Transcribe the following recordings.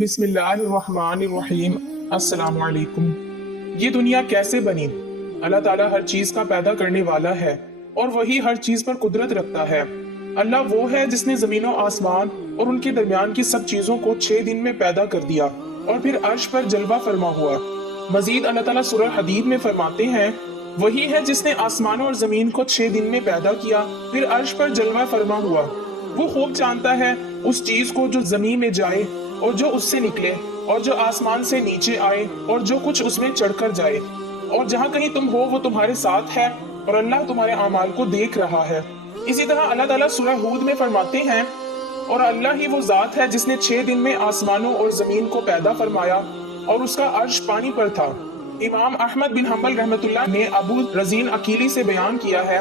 बिस्मिल्लाहिर्रहमानिर्रहीम। अस्सलाम वालेकुम। ये दुनिया कैसे बनी? अल्लाह ताला हर चीज का पैदा करने वाला है और वही हर चीज पर कुदरत रखता है। अल्लाह वो है जिसने जमीनों आसमान और उनके दरमियान की सब चीजों को 6 दिन में पैदा कर दिया और फिर अर्श पर जलवा फरमा हुआ। मजीद अल्लाह ताला सूरह हदीद में फरमाते हैं, वही है जिसने आसमानों और जमीन को 6 दिन में पैदा किया, फिर अर्श पर जलवा फरमा हुआ। वो खूब जानता है उस चीज को जो जमीन में जाए और जो उससे निकले और जो आसमान से नीचे आए और जो कुछ उसमें चढ़कर जाए, और जहाँ कहीं तुम हो वो तुम्हारे साथ है और अल्लाह तुम्हारे अमाल को देख रहा है। इसी तरह अल्लाह ताला सूरह हूद में फरमाते हैं, और अल्लाह ही वो जात है जिसने 6 दिन में आसमानों और जमीन को पैदा फरमाया और उसका अर्श पानी पर था। इमाम अहमद बिन हम्बल रहमतुल्लाह ने अबू रजीन अकीली से बयान किया है,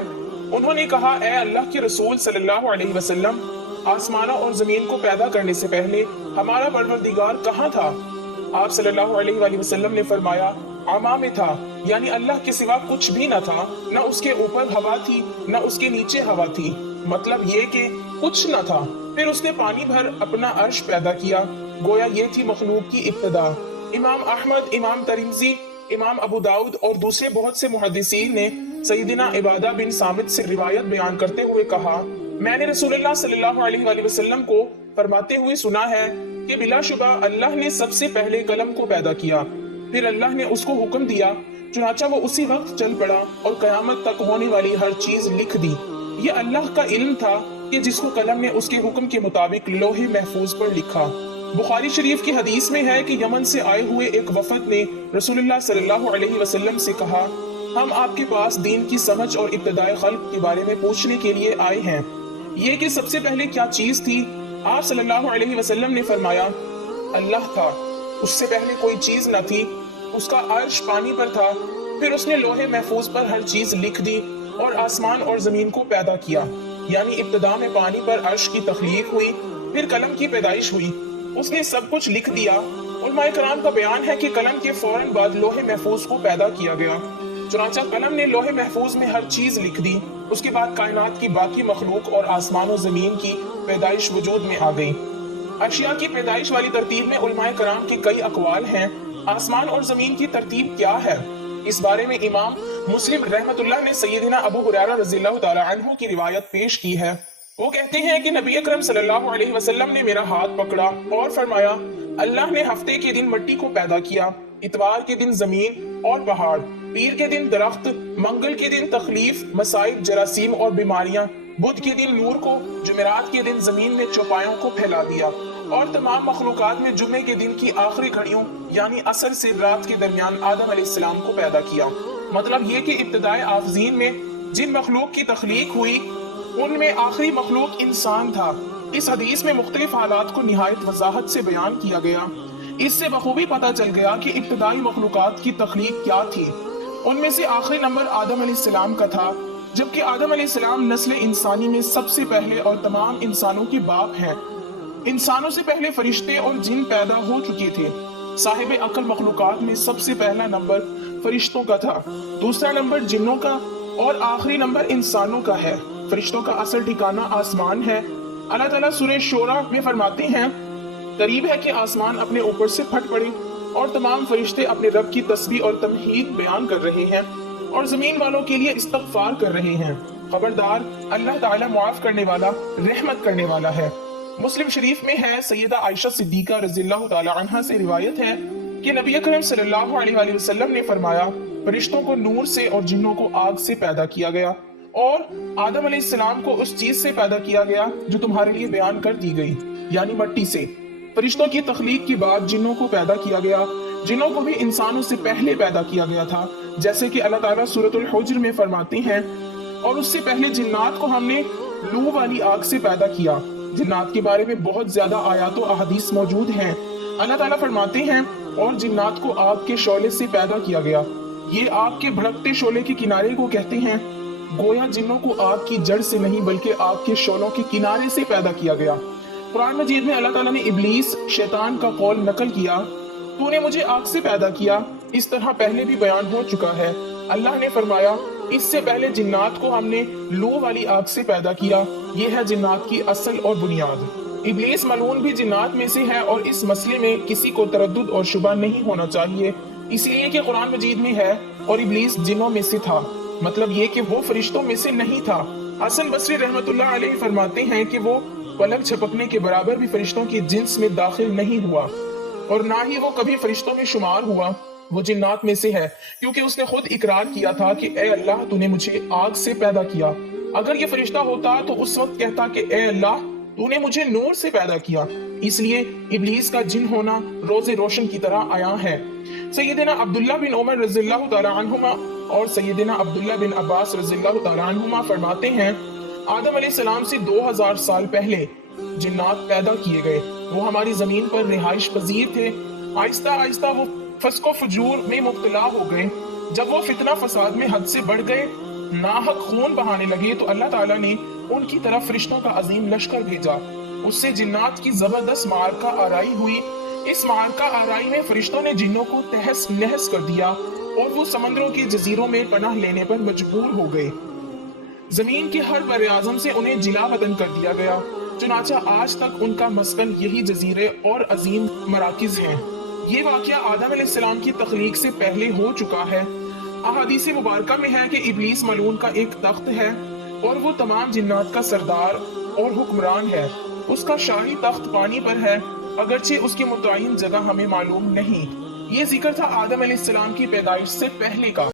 उन्होंने कहा, ए अल्लाह के रसूल सल्लल्लाहु अलैहि वसल्लम, आसमानों और जमीन को पैदा करने से पहले हमारा परवरदिगार कहाँ था? आप सल्लल्लाहु अलैहि वसल्लम ने फरमाया, आमा में था, यानी अल्लाह के सिवा कुछ भी न था। न उसके ऊपर हवा थी न उसके नीचे हवा थी, मतलब ये कि कुछ न था। फिर उसने पानी भर अपना अर्श पैदा किया, गोया ये थी मखलूक की इब्तिदा। इमाम अहमद, इमाम तिरमिज़ी, इमाम अबू दाऊद और दूसरे बहुत से मुहद्दिसीन ने सैयदना इबादा बिन सामित से रिवायत बयान करते हुए कहा, मैंने रसूलुल्लाह सल्लल्लाहु अलैहि वसल्लम को फरमाते हुए सुना है कि बिलाशुबा अल्लाह ने सबसे पहले कलम को पैदा किया, फिर अल्लाह ने उसको हुक्म दिया, चुनाचा वो उसी वक्त चल पड़ा और कयामत तक होने वाली हर चीज लिख दी। ये अल्लाह का इल्म था कि जिसको कलम ने उसके हुक्म के मुताबिक लोहे महफूज पर लिखा। बुखारी शरीफ की हदीस में है कि यमन से आए हुए एक वफद ने रसूलुल्लाह सल्लल्लाहु अलैहि वसल्लम से कहा, हम आपके पास दीन की समझ और इब्तिदाए खल्क के बारे में पूछने के लिए आए हैं। ये कि सबसे पहले क्या चीज थी? आप सल्लल्लाहु अलैहि वसल्लम ने फरमाया, अल्लाह था, उससे पहले कोई चीज न थी, उसका अर्श पानी पर था, फिर उसने लोहे महफूज पर हर चीज लिख दी और आसमान और जमीन को पैदा किया, यानी इब्तिदा में पानी पर अर्श की तख्लीक हुई, फिर कलम की पैदाइश हुई, उसने सब कुछ लिख दिया। उलमाए कराम का बयान है कि कलम के फौरन बाद लोहे महफूज को पैदा किया गया, चुनांचा कलम ने लोहे महफूज में हर चीज लिख दी। उसके बाद कायनात की बाकी मखलूक और आसमान और जमीन की पैदाइश वजूद में आ गई। अशिया की पैदाइश वाली तरतीब में उलमाए कराम के कई अकवाल हैं। आसमान और जमीन की तरतीब क्या है? इस बारे में इमाम मुस्लिम रहमतुल्लाह ने सैयदना अबू हुरैरा रज़ियल्लाहु तआला अन्हु की रिवायत पेश की है। वो कहते हैं कि नबी अकरम सल्लल्लाहु अलैहि वसल्लम ने मेरा हाथ पकड़ा और फरमाया, अल्लाह ने हफ्ते के दिन मिट्टी को पैदा किया, इतवार के दिन जमीन और पहाड़, पीर के दिन दरख्त, मंगल के दिन तकलीफ, मसाइब, जरासीम और बीमारियां, बुध के दिन नूर को, जुमेरात के दिन जमीन में चौपायों को फैला दिया और तमाम मखलूकात में जुमे के दिन की आखिरी घड़ियों यानी असर से रात के दरमियान आदम अलैहिस्सलाम को पैदा किया। मतलब ये कि इब्तिदाए आफजीन में जिन मखलूक की तख्लीक हुई उनमें आखिरी मखलूक इंसान था। इस हदीस में मुख्तलिफ हालात को निहायत वजाहत से बयान किया गया। इससे बखूबी पता चल गया कि इब्तिदाई मखलूकात की तख्लीक क्या थी। उनमें से आखिरी नंबर आदम अलैहिस्सलाम का था, जबकि आदम अलैहिस्सलाम नस्ल इंसानी में सबसे पहले और तमाम इंसानों के बाप हैं। इंसानों से पहले फरिश्ते और जिन पैदा हो चुके थे। साहिब अकल मखलूकात में सबसे पहला नंबर फरिश्तों का था, दूसरा नंबर जिन्नों का और आखिरी नंबर इंसानों का है। फरिश्तों का असल ठिकाना आसमान है। अल्लाह ताला सूरह शोरा में फरमाते हैं, करीब है कि आसमान अपने ऊपर से फट पड़े और तमाम फरिश्ते अपने रब की तस्बीह और तमहीद बयान कर रहे हैं और जमीन वालों के लिए इस्तगफार कर रहे हैं। खबरदार, अल्लाह ताला मुआफ करने वाला, रहमत करने वाला है। मुस्लिम शरीफ में है, सैयदा आयशा सिद्दीका रज़ियल्लाहु तआला अन्हा से रिवायत है कि नबी अकरम सल्लल्लाहु अलैहि वसल्लम ने फरमाया, फरिश्तों को नूर से और जिन्नों को आग से पैदा किया गया और आदम अलैहिस्सलाम को उस चीज से पैदा किया गया जो तुम्हारे लिए बयान कर दी गई, यानी मिट्टी से। फरिश्तों की तख्लीक के बाद जिन्नों को पैदा किया गया, जिन्नों को भी इंसानों से पहले पैदा किया गया था, जैसे कि अल्लाह ताला सूरतुल हुज्र में फरमाते हैं, और उससे पहले जिन्नात को हमने लू वाली आग से पैदा किया। जिन्नात के बारे में बहुत ज्यादा आयात और अहदीस मौजूद हैं। अल्लाह ताला फरमाते हैं, और जिन्नात को आग के शोले से पैदा किया गया। ये आग के भड़कते शोले के किनारे को कहते हैं। गोया जिन्नों को आग की जड़ से नहीं बल्कि आग के शोलों के किनारे से पैदा किया गया। कुरान मजीद में अल्लाह ताला ने इब्लीस, शैतान का कौल नकल किया, तूने मुझे आग से पैदा किया। इस तरह पहले भी बयान हो चुका है। अल्लाह ने फरमाया, इससे पहले जिन्नात को हमने लू वाली आग से पैदा किया। ये है जिन्नात की असल और बुनियाद। ابلیس ملعون بھی جنات میں سے ہے اور اس مسئلے میں کسی کو تردد اور شبہ نہیں ہونا چاہیے، اس لیے کہ قرآن مجید میں ہے اور ابلیس جنوں میں سے تھا، مطلب یہ کہ وہ فرشتوں میں سے نہیں تھا۔ حسن بصری رحمت اللہ علیہ فرماتے ہیں کہ وہ پلک جھپکنے کے برابر بھی فرشتوں کی جنس میں داخل نہیں ہوا اور نہ ہی وہ کبھی فرشتوں میں شمار ہوا، وہ جنات میں سے ہے، کیونکہ اس نے خود اقرار کیا تھا کہ اے اللہ تو نے مجھے آگ سے پیدا کیا۔ اگر یہ فرشتہ ہوتا تو اس وقت کہتا کہ اے اللہ تو نے مجھے نور سے پیدا کیا، اس لیے ابلیس کا جن ہونا روز روشن کی طرح عیاں ہے۔ سیدنا عبداللہ بن عمر رضی اللہ تعالی عنہما اور سیدنا عبداللہ بن عباس رضی اللہ تعالی عنہما فرماتے ہیں آدم علیہ السلام سے 2000 سال پہلے جنات پیدا کیے گئے، وہ ہماری زمین پر رہائش پذیر تھے۔ آہستہ آہستہ وہ فسق و فجور میں مبتلا ہو گئے، جب وہ فتنہ فساد میں حد سے بڑھ گئے، ناحق خون بہانے لگے تو اللہ تعالیٰ نے ان کی طرف فرشتوں کا عظیم لشکر بھیجا، اس سے جنات کی زبردست معرکہ آرائی ہوئی۔ اس معرکہ آرائی میں فرشتوں نے جنوں کو تہس نہس کر دیا اور وہ سمندروں کے جزیروں میں پناہ لینے پر مجبور ہو گئے، زمین کے ہر بر اعظم سے انہیں جلا وطن کر دیا گیا، چنانچہ آج تک ان کا مسکن یہی جزیرے اور عظیم مراکز ہیں۔ یہ واقعہ آدم علیہ السلام کی تخلیق سے پہلے ہو چکا ہے۔ احادیث مبارکہ میں ہے کہ ابلیس ملعون کا ایک تخت ہے اور وہ تمام جنات کا سردار اور حکمران ہے، اس کا شاہی تخت پانی پر ہے، اگرچہ اس کی متعین جگہ ہمیں معلوم نہیں۔ یہ ذکر تھا آدم علیہ السلام کی پیدائش سے پہلے کا۔